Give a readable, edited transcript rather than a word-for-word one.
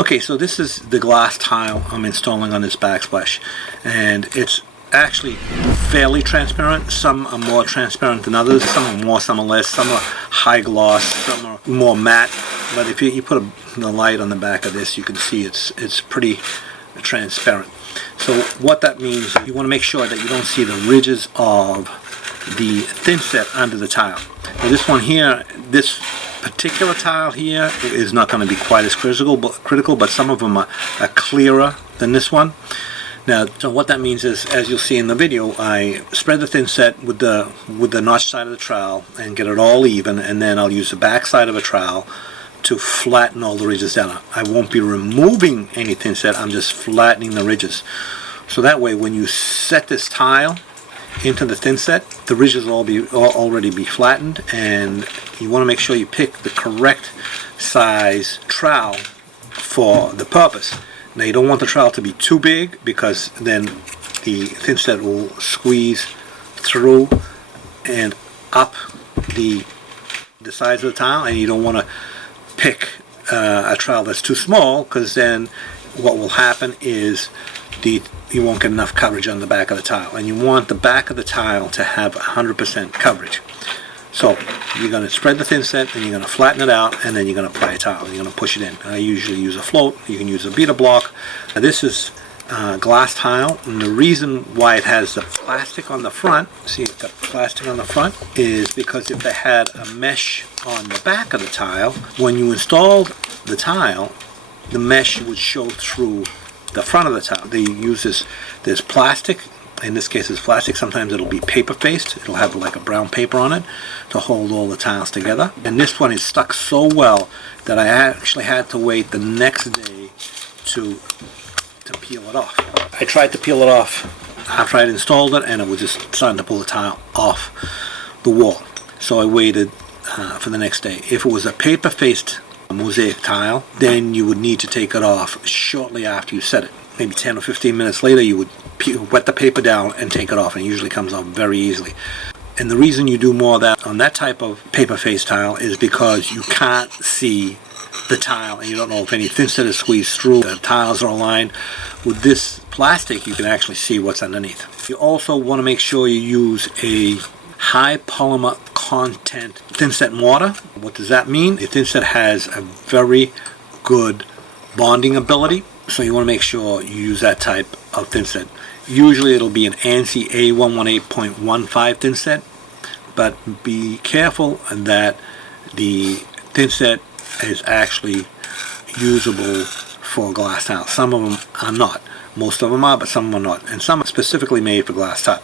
Okay, so this is the glass tile I'm installing on this backsplash, and it's actually fairly transparent. Some are more transparent than others, some are more, some are less, some are high gloss, some are more matte, but if you put the light on the back of this, you can see it's pretty transparent. So what that means, you want to make sure that you don't see the ridges of the thinset under the tile. Now this one here, this particular tile here is not going to be quite as critical, but some of them are clearer than this one. Now, so what that means is, as you'll see in the video, I spread the thinset with the notch side of the trowel and get it all even, and then I'll use the back side of a trowel to flatten all the ridges down. I won't be removing any thinset, I'm just flattening the ridges. So that way when you set this tile into the thinset, the ridges will already be flattened, and you want to make sure you pick the correct size trowel for the purpose. Now you don't want the trowel to be too big, because then the thinset will squeeze through and up the size of the tile, and you don't want to pick a trowel that's too small, because then what will happen is you won't get enough coverage on the back of the tile, and you want the back of the tile to have 100% coverage. So you're going to spread the thinset, and you're going to flatten it out, and then you're going to apply a tile, and you're going to push it in. I usually use a float. You can use a beater block. Now this is glass tile, and the reason why it has the plastic on the front, see it's got plastic on the front, is because if they had a mesh on the back of the tile, when you installed the tile, the mesh would show through the front of the tile. They use this plastic. In this case it's plastic. Sometimes it'll be paper faced. It'll have like a brown paper on it to hold all the tiles together. And this one is stuck so well that I actually had to wait the next day to peel it off. I tried to peel it off after I'd installed it, and it was just starting to pull the tile off the wall. So I waited for the next day. If it was a paper faced mosaic tile, then you would need to take it off shortly after you set it. Maybe 10 or 15 minutes later you would wet the paper down and take it off, and it usually comes off very easily. And the reason you do more of that on that type of paper face tile is because you can't see the tile, and you don't know if any thinset is squeezed through. The tiles are aligned. With this plastic you can actually see what's underneath. You also want to make sure you use a high polymer content thinset mortar. What does that mean? The thinset has a very good bonding ability, so you want to make sure you use that type of thinset. Usually it'll be an ANSI A118.15 thinset, but be careful that the thinset is actually usable for glass tile. Some of them are not. Most of them are, but some are not. And some are specifically made for glass tile.